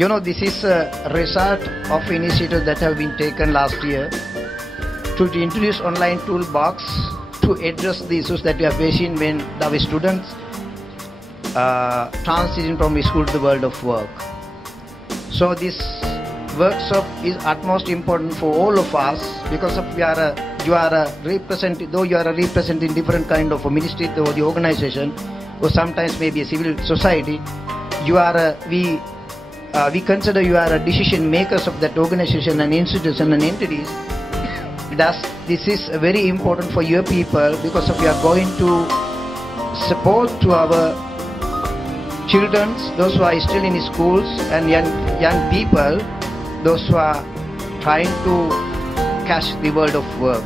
This is a result of initiatives that have been taken last year to introduce online toolbox to address the issues that we are facing when our students transition from school to the world of work. So this workshop is utmost important for all of us because of you are a representing different kind of a ministry or the organization, or sometimes maybe a civil society. We consider you are a decision makers of that organization and institution and entities. Thus, this is very important for your people because of you are going to support to our children, those who are still in schools, and young people, those who are trying to catch the world of work.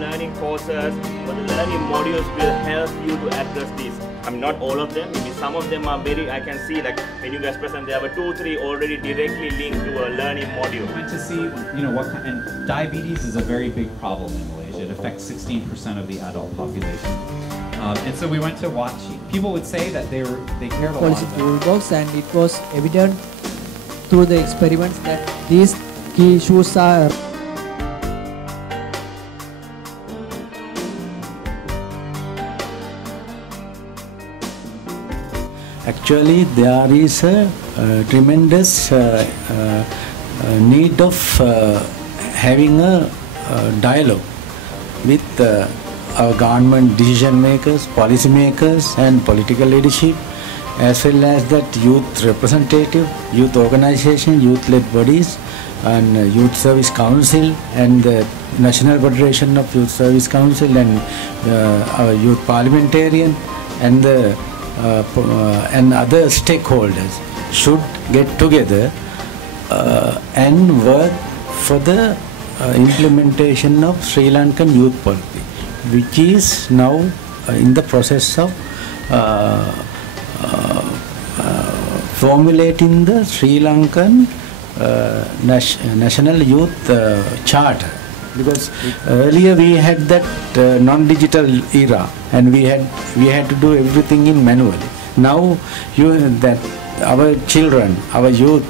Learning courses or the learning modules will help you to address this. I mean, not all of them, maybe some of them are very, I can see like when you guys present, there were 2-3 already directly linked to a learning module. We went to see, and diabetes is a very big problem in Malaysia. It affects 16% of the adult population. And so we went to watch. People would say that they cared a lot policy toolbox, and it was evident through the experiments that these key issues are actually there is a tremendous need of having a dialogue with our government decision makers, policy makers and political leadership, as well as that youth representative, youth organization, youth-led bodies and Youth Service Council and the National Federation of Youth Service Council and our youth parliamentarian and the and other stakeholders should get together and work for the implementation of Sri Lankan youth policy, which is now in the process of formulating the Sri Lankan National Youth Charter. Because earlier we had that non-digital era, and we had to do everything in manually. Now that our children, our youth,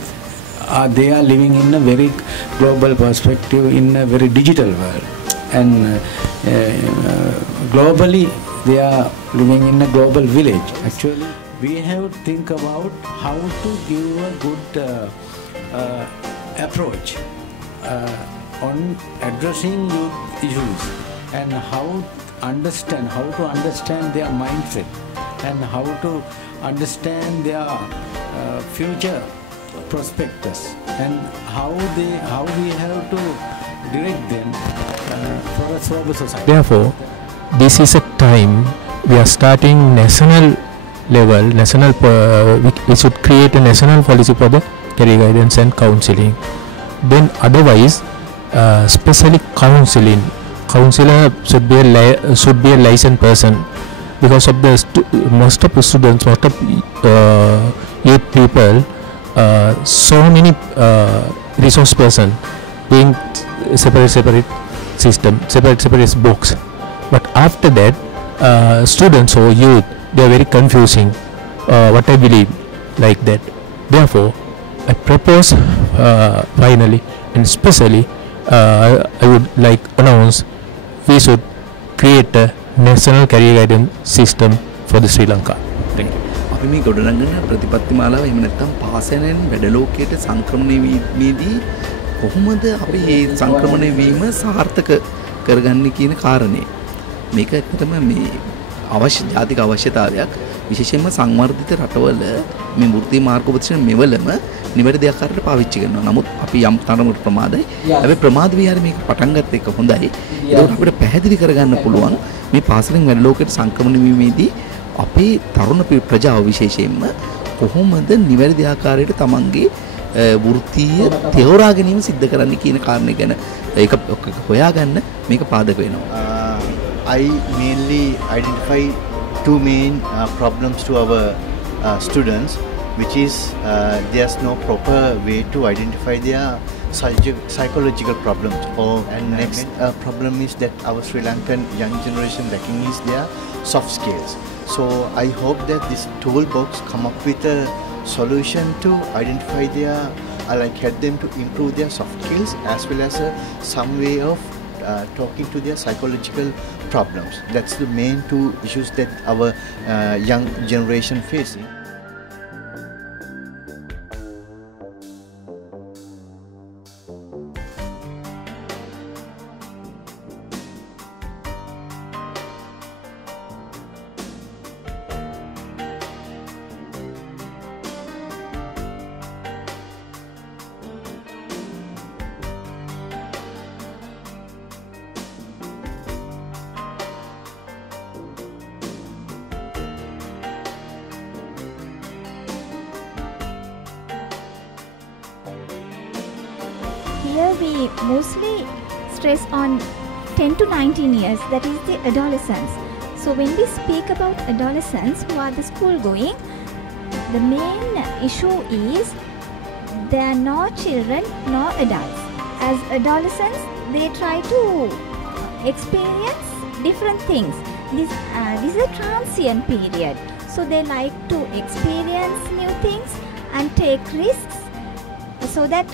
they are living in a very global perspective, in a very digital world, and globally they are living in a global village. Actually, we have to think about how to give a good approach on addressing youth issues, and how to understand their mindset, and how to understand their future prospectus, and how we have to direct them for a sober society. Therefore, this is a time we are starting national level, we should create a national policy for the career guidance and counseling. Then otherwise, especially counselor should be a licensed person, because of the most of the students, most of youth people, so many resource person being separate system, separate books. But after that, students or youth, they are very confusing. What I believe like that. Therefore, I propose finally and especially I would like announce we should create a national career guidance system for the Sri Lanka. Thank you. අපි මේ ගොඩනගන ප්‍රතිපත්ති මාලාව එහෙම නැත්නම් පාසලෙන් වැඩ ලෝකයට සංක්‍රමණය වීමේදී කොහොමද අපි මේ සංක්‍රමණය වීම සාර්ථක කරගන්නේ කියන කාරණේ. මේක ඇත්තටම මේ අවශ්‍ය ජාතික අවශ්‍යතාවයක්. විශේෂයෙන්ම සංවර්ධිත රටවල මේ වෘත්ති මාර්ගෝපදේශන මෙවලම නිවැරදි ආකාරයට පාවිච්චි කරනවා. නමුත් අපි යම් තරමකට ප්‍රමාදයි. හැබැයි ප්‍රමාද විහාරේ මේක පටන් ගත්ත එක හොඳයි. ඒකට අපිට පැහැදිලි කරගන්න පුළුවන් මේ පාසලෙන් වැඩ ලෝකයට සංක්‍රමණය වීමේදී අපේ තරුණ ප්‍රජාව විශේෂයෙන්ම කොහොමද නිවැරදි ආකාරයට තමන්ගේ වෘත්තීය තේරා ගැනීම සිද්ධ කරන්න කියන කාරණේ ගැන ඒක හොයාගන්න මේක පාදක වෙනවා. I mainly identify two main problems to our students, which is there's no proper way to identify their psychological problems. And next problem is that our Sri Lankan young generation lacking is their soft skills. So I hope that this toolbox come up with a solution to identify their, help them to improve their soft skills, as well as some way of talking to their psychological problems. That's the main two issues that our young generation facing. Here we mostly stress on 10 to 19 years, that is the adolescence. So when we speak about adolescents who are the school going, the main issue is they are not children nor adults. As adolescents, they try to experience different things. This is a transient period. So they like to experience new things and take risks, so that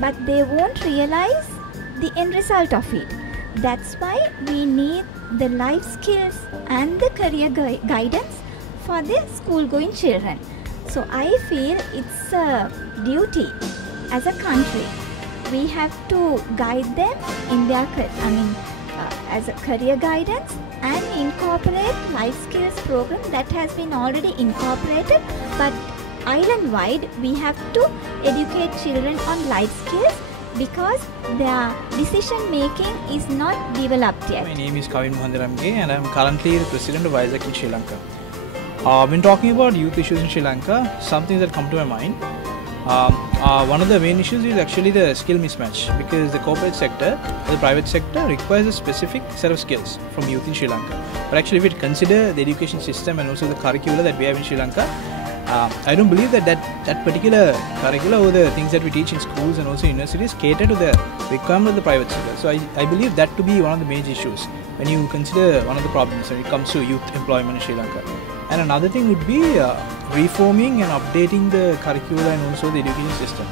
but they won't realize the end result of it. That's why we need the life skills and the career guidance for the school going children. So I feel it's a duty as a country. We have to guide them in their as a career guidance and incorporate life skills program that has been already incorporated, but island-wide we have to educate children on life skills because their decision making is not developed yet. My name is Kavin Mohandaramge and I am currently the president of ISAC in Sri Lanka. When talking about youth issues in Sri Lanka, something that come to my mind, one of the main issues is actually the skill mismatch, because the corporate sector, the private sector requires a specific set of skills from youth in Sri Lanka. But actually if we consider the education system and also the curricula that we have in Sri Lanka, I don't believe that particular curricula or the things that we teach in schools and also universities cater to the requirement of the private sector. So I believe that to be one of the major issues when you consider one of the problems when it comes to youth employment in Sri Lanka. And another thing would be reforming and updating the curricula and also the education system.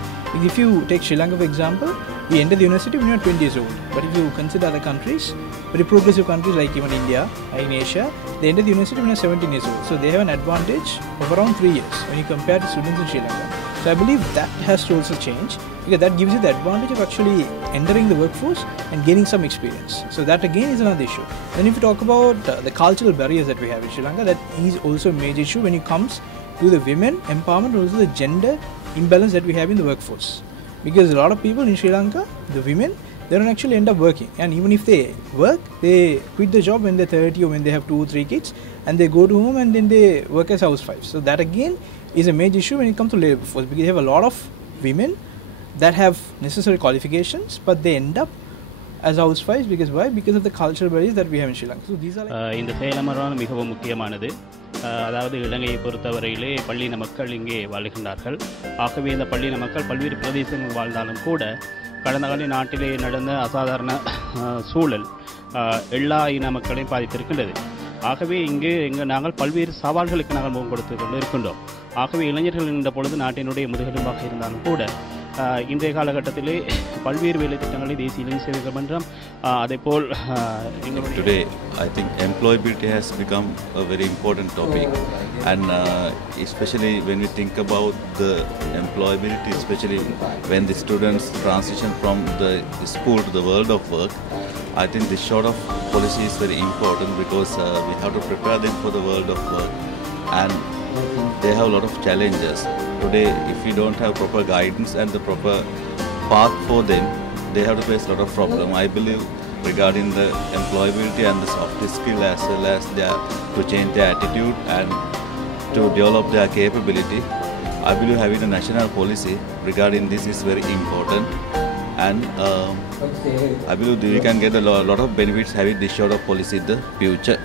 If you take Sri Lanka for example, we enter the university when you are 20 years old. But if you consider other countries, very progressive countries like even India, in Asia, they enter the university when you are 17 years old. So they have an advantage of around 3 years when you compare to students in Sri Lanka. So I believe that has to also change, because that gives you the advantage of actually entering the workforce and gaining some experience. So that again is another issue. Then if you talk about the cultural barriers that we have in Sri Lanka, that is also a major issue when it comes to the women empowerment and also the gender imbalance that we have in the workforce. Because a lot of people in Sri Lanka, the women, they don't actually end up working, and even if they work, they quit the job when they're 30 or when they have 2 or 3 kids, and they go to home and then they work as housewives. So that again is a major issue when it comes to labor force, because you have a lot of women that have necessary qualifications but they end up as housewives. Because why? Because of the cultural barriers that we have in Sri Lanka. So these are like இந்த செயலமரம் மிகவும் முக்கியமானது. அதாவது இலங்கையை பொறுத்தவரையிலே பள்ளின மக்கள் இங்கே வாழ்கின்றார்கள். ஆகவே இந்த பள்ளின மக்கள் பல்வேறு பிரதேசங்கள் வாழ்ந்தாலும் கூட கடந்த கால நாட்டிலே நடந்த அசாதாரண சூழல் எல்லா இன மக்களையும் பாதித்திருக்கின்றது. ஆகவே இங்கு நாங்கள் பல்வேறு சவால்களுக்கு நாங்கள் முகம் கொடுத்து கொண்டு இருக்கின்றோம். ஆகவே இளைஞர்கள் என்ற பொழுது நாட்டினுடைய முதுகெலும்பாக இருந்தாலும் கூட இன்றைய காலகட்டத்திலே பல்வேறு வேலை திட்டங்களை தேசிய இளைஞர் சேவைகள் மன்றம் அதேபோல் Today I think employability has become a very important topic, and especially when we think about the employability, especially when the students transition from the school to the world of work, I think this sort of policy is very important, because we have to prepare them for the world of work, and they have a lot of challenges. Today, if we don't have proper guidance and the proper path for them, they have to face a lot of problems. I believe regarding the employability and the soft skill, as well as to change their attitude and to develop their capability, I believe having a national policy regarding this is very important, and I believe we can get a lot of benefits having this sort of policy in the future.